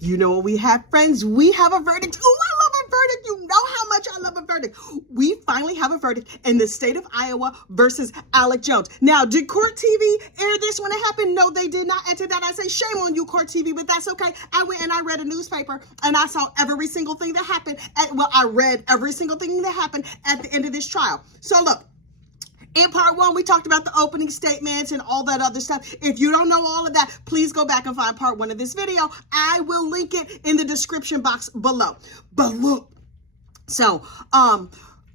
You know what we have, friends? We have a verdict. Oh, I love a verdict. You know how much I love a verdict. We finally have a verdict in the state of Iowa versus Alec Jones. Now, did Court TV air this when it happened? No, they did not. And to that, I say shame on you, Court TV, but that's okay. I went and I read a newspaper and I saw every single thing that happened. I read every single thing that happened at the end of this trial. So look. In part one, we talked about the opening statements and all that other stuff. If you don't know all of that, please go back and find part one of this video. I will link it in the description box below. But look, so,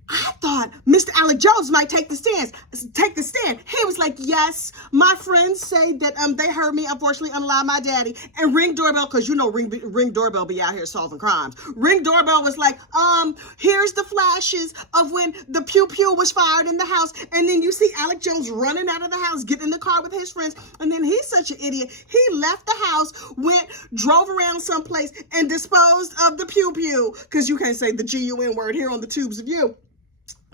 I thought Mr. Alec Jones might take the stand. He was like, yes, my friends say that they heard me, unfortunately, unalive my daddy. And Ring Doorbell, because you know Ring Doorbell be out here solving crimes. Ring Doorbell was like, here's the flashes of when the pew-pew was fired in the house. And then you see Alec Jones running out of the house, getting in the car with his friends. And then he's such an idiot. He left the house, drove around someplace, and disposed of the pew-pew. Because you can't say the G-U-N word here on the Tubes of You.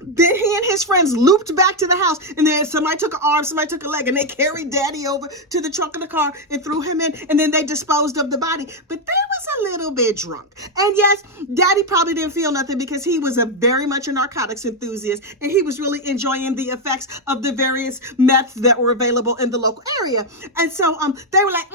Then he and his friends looped back to the house, and then somebody took an arm, somebody took a leg, and they carried Daddy over to the trunk of the car and threw him in, and then they disposed of the body. But they was a little bit drunk. And yes, Daddy probably didn't feel nothing because he was very much a narcotics enthusiast, and he was really enjoying the effects of the various meths that were available in the local area. And so they were like,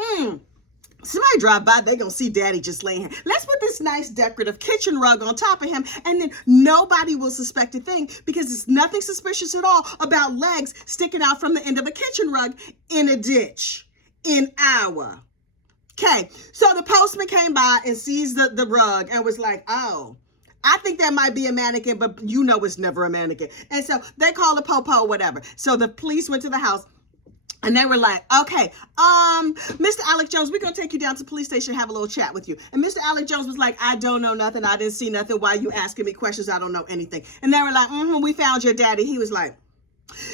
somebody drive by, they gonna see Daddy just laying here. Let's put this nice decorative kitchen rug on top of him, and then nobody will suspect a thing because there's nothing suspicious at all about legs sticking out from the end of a kitchen rug in a ditch in Iowa. Okay, so the postman came by and sees the rug and was like, oh, I think that might be a mannequin, but you know it's never a mannequin. And so they called the po-po, whatever. So the police went to the house. And they were like, okay, Mr. Alec Jones, we're going to take you down to the police station and have a little chat with you. And Mr. Alec Jones was like, I don't know nothing. I didn't see nothing. Why are you asking me questions? I don't know anything. And they were like, we found your daddy. He was like,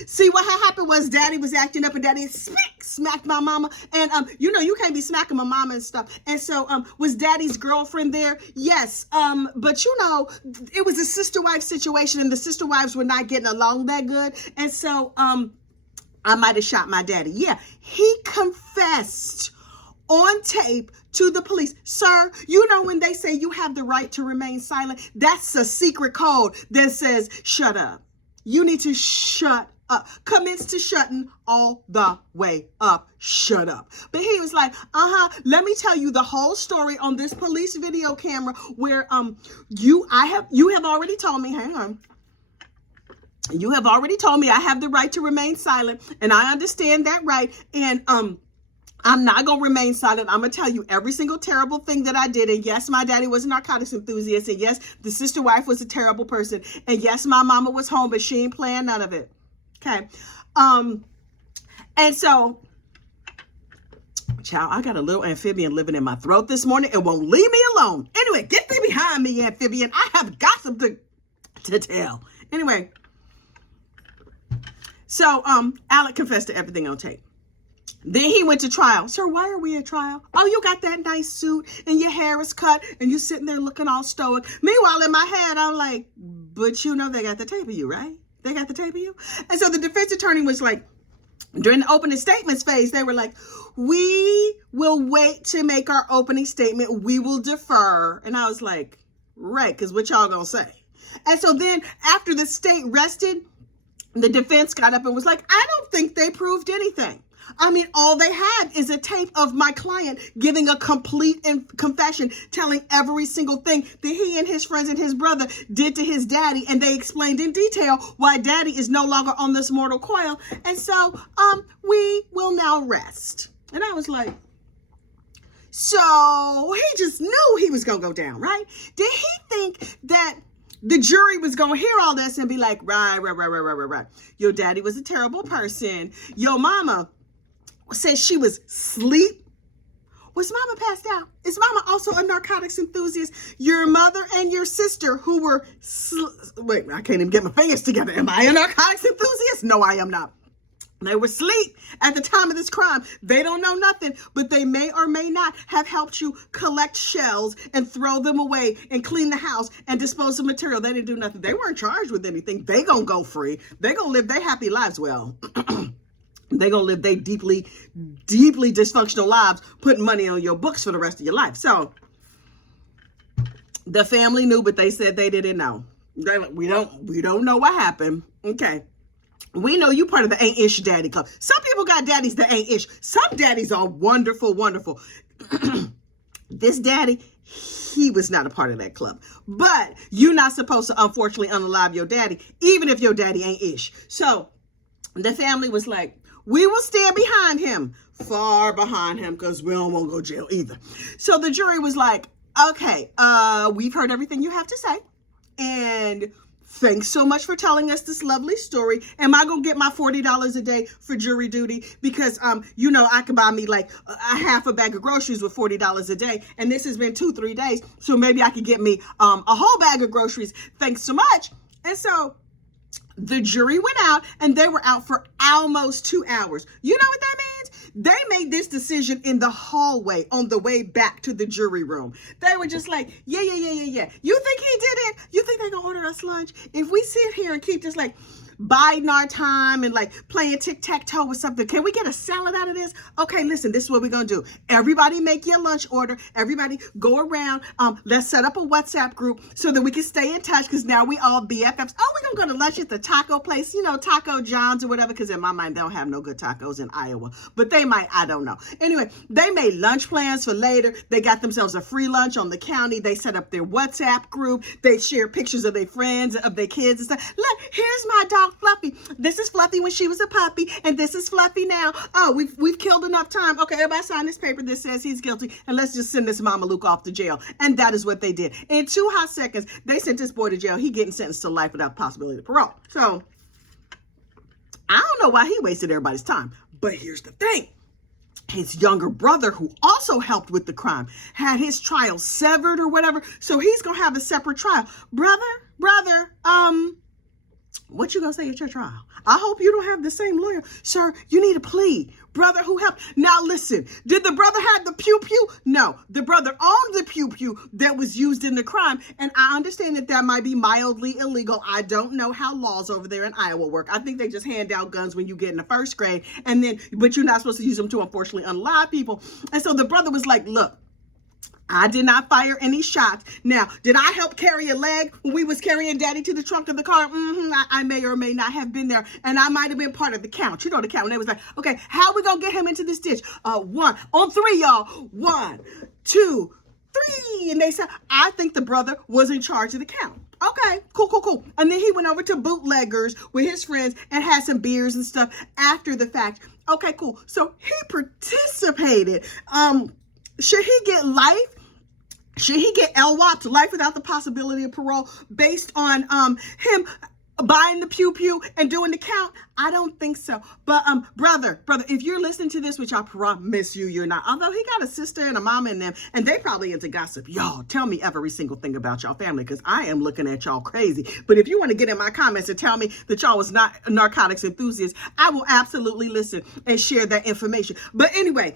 see, what had happened was Daddy was acting up and Daddy smacked my mama. And, you know, you can't be smacking my mama and stuff. And so, was Daddy's girlfriend there? Yes. But you know, it was a sister-wife situation and the sister wives were not getting along that good. And so, I might have shot my daddy. Yeah, he confessed on tape to the police. Sir, you know when they say you have the right to remain silent, that's a secret code that says, shut up. You need to shut up. Commits to shutting all the way up. Shut up. But he was like, let me tell you the whole story on this police video camera where you have already told me, hang on. You have already told me I have the right to remain silent, and I understand that right. And I'm not going to remain silent. I'm going to tell you every single terrible thing that I did. And yes, my daddy was a narcotics enthusiast. And yes, the sister wife was a terrible person. And yes, my mama was home, but she ain't playing none of it. Okay. And so, child, I got a little amphibian living in my throat this morning. It won't leave me alone. Anyway, get thee behind me, amphibian. I have gossip to tell. Anyway. So, Alec confessed to everything on tape. Then he went to trial. Sir, why are we at trial? Oh, you got that nice suit and your hair is cut and you sitting there looking all stoic. Meanwhile, in my head, I'm like, but you know they got the tape of you, right? They got the tape of you? And so the defense attorney was like, during the opening statements phase, they were like, we will wait to make our opening statement. We will defer. And I was like, right, because what y'all gonna say? And so then after the state rested, the defense got up and was like, I don't think they proved anything. I mean, all they had is a tape of my client giving a complete confession, telling every single thing that he and his friends and his brother did to his daddy. And they explained in detail why Daddy is no longer on this mortal coil. And so we will now rest. And I was like, so he just knew he was going to go down, right? Did he think that the jury was going to hear all this and be like, right. Your daddy was a terrible person. Your mama said she was asleep. Was mama passed out? Is mama also a narcotics enthusiast? Your mother and your sister who were, wait, I can't even get my fingers together. Am I a narcotics enthusiast? No, I am not. They were asleep at the time of this crime. They don't know nothing, but they may or may not have helped you collect shells and throw them away and clean the house and dispose of material. They didn't do nothing. They weren't charged with anything. They gonna go free. They gonna live their happy lives well. They gonna live their deeply, deeply dysfunctional lives, putting money on your books for the rest of your life. So The family knew, but they said they didn't know. We don't know what happened. Okay. We know you part of the Ain't Ish Daddy Club. Some people got daddies that ain't ish. Some daddies are wonderful, wonderful. This daddy, he was not a part of that club. But you're not supposed to, unfortunately, unalive your daddy, even if your daddy ain't ish. So the family was like, we will stand behind him, far behind him, because we don't want to go to jail either. So the jury was like, okay, we've heard everything you have to say. And thanks so much for telling us this lovely story. Am I going to get my $40 a day for jury duty? Because, I can buy me like a half a bag of groceries with $40 a day. And this has been 2-3 days. So maybe I could get me a whole bag of groceries. Thanks so much. And so the jury went out, and they were out for almost 2 hours. You know what that means? They made this decision in the hallway on the way back to the jury room. They were just like, yeah. You think he did it? You think they're going to order us lunch? If we sit here and keep just like biding our time and like playing tic-tac-toe with something, can we get a salad out of this? Okay, listen, this is what we're going to do. Everybody make your lunch order. Everybody go around. Let's set up a WhatsApp group so that we can stay in touch, because now we all BFFs. Oh, we're going to go to lunch at the taco place, Taco John's or whatever, because in my mind, they don't have no good tacos in Iowa. But they might, I don't know. Anyway, they made lunch plans for later. They got themselves a free lunch on the county. They set up their WhatsApp group. They shared pictures of their friends, of their kids and stuff. Look, here's my dog Fluffy. This is Fluffy when she was a puppy, and this is Fluffy now. Oh, we've killed enough time. Okay, everybody sign this paper that says he's guilty, and let's just send this Mama Luke off to jail. And that is what they did. In 2 hot seconds, they sent this boy to jail. He getting sentenced to life without possibility of parole. So I don't know why he wasted everybody's time. But here's the thing. His younger brother, who also helped with the crime, had his trial severed or whatever. So he's going to have a separate trial. Brother, what you gonna say at your trial? I hope you don't have the same lawyer. Sir, you need a plea. Brother who helped. Now listen, did the brother have the pew-pew? No, the brother owned the pew-pew that was used in the crime. And I understand that might be mildly illegal. I don't know how laws over there in Iowa work. I think they just hand out guns when you get in the first grade. But you're not supposed to use them to, unfortunately, unalive people. And so the brother was like, look, I did not fire any shots. Now, did I help carry a leg when we was carrying Daddy to the trunk of the car? I may or may not have been there, and I might have been part of the count. You know the count. And they was like, okay, how we gonna get him into this ditch? 1, on 3, y'all. 1, 2, 3. And they said, I think the brother was in charge of the count. Okay, cool. And then he went over to Bootleggers with his friends and had some beers and stuff after the fact. Okay, cool. So he participated. Should he get life? Should he get LWOP to life without the possibility of parole based on him buying the pew-pew and doing the count? I don't think so. But brother, if you're listening to this, which I promise you're not, although he got a sister and a mama in them, and they probably into gossip. Y'all tell me every single thing about y'all family, because I am looking at y'all crazy. But if you want to get in my comments and tell me that y'all was not narcotics enthusiasts, I will absolutely listen and share that information. But anyway,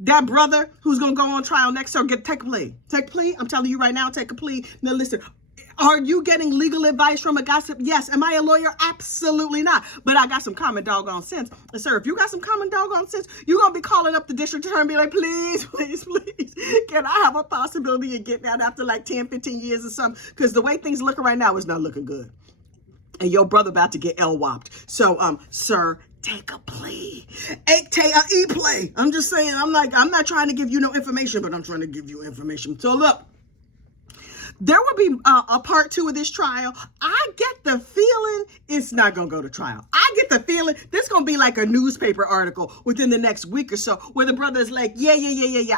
that brother who's gonna go on trial next, so take a plea. Take a plea. I'm telling you right now, take a plea. Now listen. Are you getting legal advice from a gossip? Yes. Am I a lawyer? Absolutely not. But I got some common doggone sense. And sir, if you got some common doggone sense, you're going to be calling up the district attorney and be like, please, can I have a possibility of getting out after like 10, 15 years or something? Because the way things looking right now is not looking good. And your brother about to get L-whopped. So, sir, take a plea. E-play. I'm just saying, I'm not trying to give you no information, but I'm trying to give you information. So look. There will be a part 2 of this trial. I get the feeling it's not going to go to trial. I get the feeling this going to be like a newspaper article within the next week or so where the brother is like, yeah,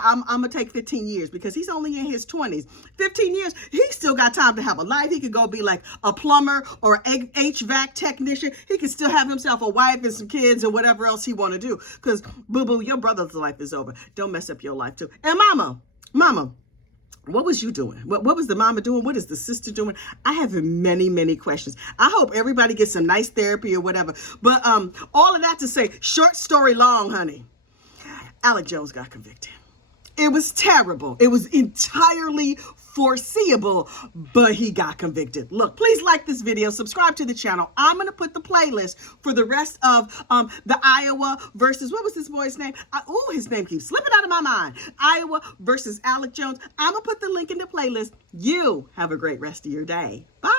I'm going to take 15 years because he's only in his 20s. 15 years, he still got time to have a life. He could go be like a plumber or an HVAC technician. He could still have himself a wife and some kids and whatever else he want to do because, boo-boo, your brother's life is over. Don't mess up your life too. And mama, what was you doing? What was the mama doing? What is the sister doing? I have many questions. I hope everybody gets some nice therapy or whatever. But all of that to say, short story long, honey. Alec Jones got convicted. It was terrible. It was entirely foreseeable, but he got convicted. Look, please like this video, subscribe to the channel. I'm going to put the playlist for the rest of the Iowa versus, what was this boy's name? His name keeps slipping out of my mind. Iowa versus Alec Jones. I'm going to put the link in the playlist. You have a great rest of your day. Bye.